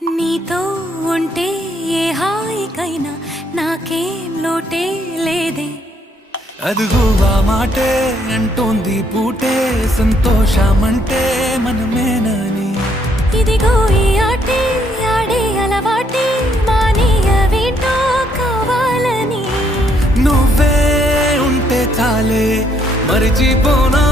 నీతో ఉంటే ఏ హాయికైనా నాకేం లోటే లేదే అదుగు ఆ మాటే అంటోంది పూటే సంతోషమంటే మనమేనని ఇదిగో ఈ ఆటే ఆడే అలవాటే మానేయవేంటో కావాలని నువ్వే ఉంటే చాలే మరిచిపోనా